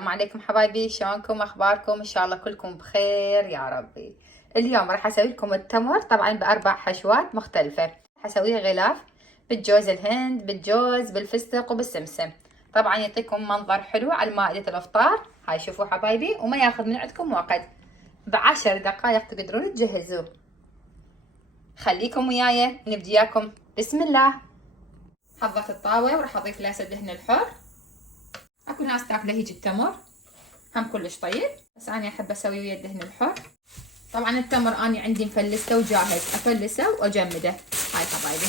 السلام عليكم حبايبي، شلونكم؟ اخباركم؟ ان شاء الله كلكم بخير يا ربي. اليوم راح اسوي لكم التمر طبعا باربع حشوات مختلفه. راح اسويه غلاف بالجوز الهند، بالجوز، بالفستق وبالسمسم. طبعا يعطيكم منظر حلو على مائدة الافطار. هاي شوفوا حبايبي، وما ياخذ من عندكم وقت، ب10 دقائق تقدرون تجهزوه. خليكم وياي نبدي وياكم. بسم الله. حضرت الطاوه وراح اضيف لها الدهن الحر. اكو ناس تاكله هيج التمر هم كلش طيب، بس انا احب اسوي ويا الدهن الحر. طبعا التمر اني عندي مفلسته وجاهز، افلسه واجمده. هاي حبايبي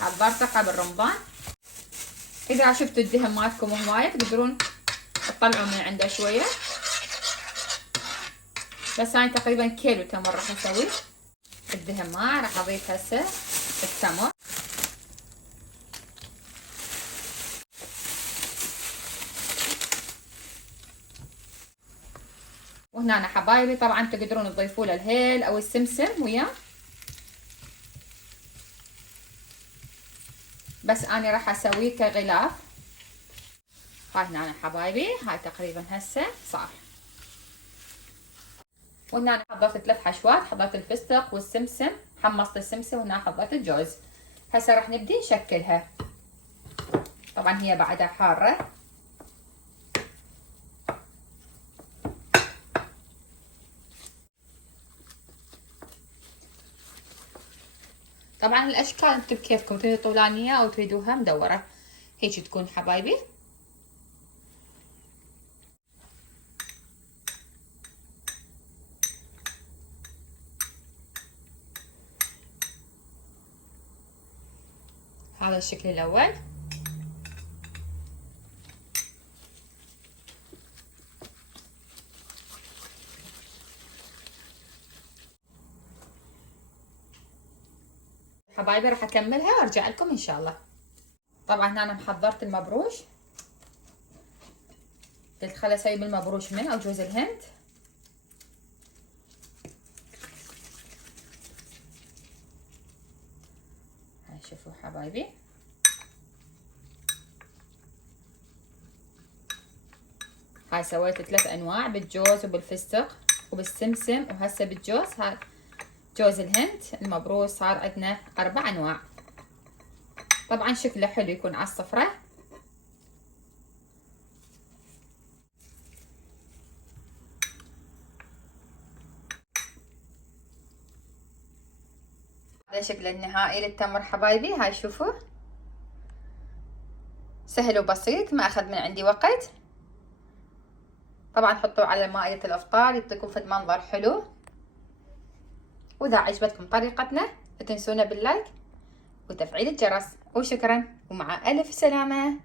حضرته قبل رمضان. اذا شفتوا الدهن مالتكم هوايه تقدرون تطلعوا من عنده شويه، بس انا تقريبا كيلو تمر راح اسوي. الدهن معه راح اضيف هسه التمر. وهنا حبايبي طبعا تقدرون تضيفوا له الهيل او السمسم وياه، بس انا راح اسويه كغلاف. هاي هنا حبايبي، هاي تقريبا هسه صار. وهنا حضرت 3 حشوات، حضرت الفستق والسمسم، حمصت السمسم، وهنا حضرت الجوز. هسه راح نبدي نشكلها. طبعا هي بعدها حاره. طبعا الاشكال انتم بكيفكم، تريدوا طولانيه او تريدوها مدوره، هيك تكون حبايبي. هذا الشكل الاول. حبايبي راح اكملها وارجع لكم ان شاء الله. طبعا انا محضرت المبروش، قلت خل اسوي بالمبروش من او جوز الهند. هاي شوفوا حبايبي، هاي سويت 3 انواع بالجوز وبالفستق وبالسمسم، وهسه بالجوز. هاي جوز الهند المبروش صار عندنا 4 انواع. طبعا شكله حلو يكون على الصفرة. هذا شكل النهائي للتمر حبايبي. هاي شوفوا، سهل وبسيط، ما اخذ من عندي وقت. طبعا حطوه على مائدة الافطار يعطيكم فد منظر حلو. واذا عجبتكم طريقتنا لا تنسونا باللايك وتفعيل الجرس. وشكرا ومع الف سلامة.